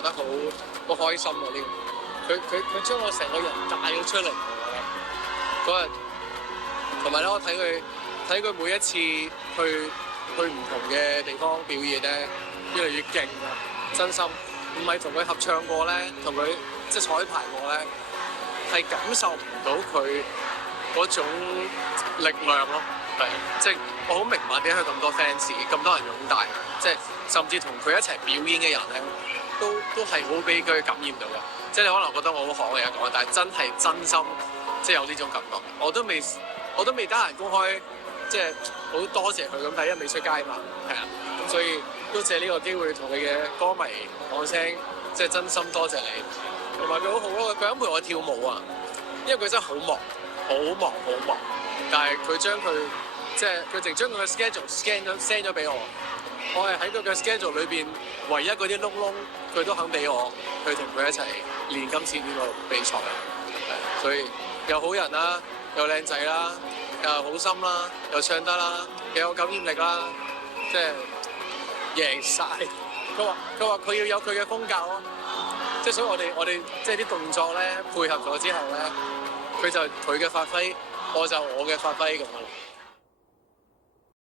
覺得好開心啊！呢個佢將我成個人帶咗出嚟，嗰日同埋咧，我睇佢每一次去唔同嘅地方表演咧，越嚟越勁啊！真心唔係同佢合唱過咧，同佢即係彩排過咧，係感受唔到佢嗰種力量咯。係，即係我好明白點解佢咁多 fans，咁多人擁戴，即係甚至同佢一齊表演嘅人咧，都係好俾佢感染到嘅。即係你可能覺得我好可嘅講，但係真係真心，即係有呢種感覺。我都未得閒公開，即係好多謝佢咁，但係因為未出街嘛，係啊，咁所以都借呢個機會同你嘅歌迷講聲，即係真心多謝你。同埋佢好好咯，佢肯陪我跳舞啊，因為佢真係好忙，但係佢將佢即係佢淨將佢嘅 schedule send 咗俾我，我係喺佢嘅 schedule 裏邊唯一嗰啲窿，佢都肯俾我去同佢一齊練今次呢個比賽，所以又好人啦，又靚仔啦，又好心啦，又唱得啦，又有感染力啦，即係贏晒。佢話佢要有佢嘅風格咯，即係所以我哋即係啲動作咧配合咗之後咧，佢就佢嘅發揮，我就我嘅發揮咁樣。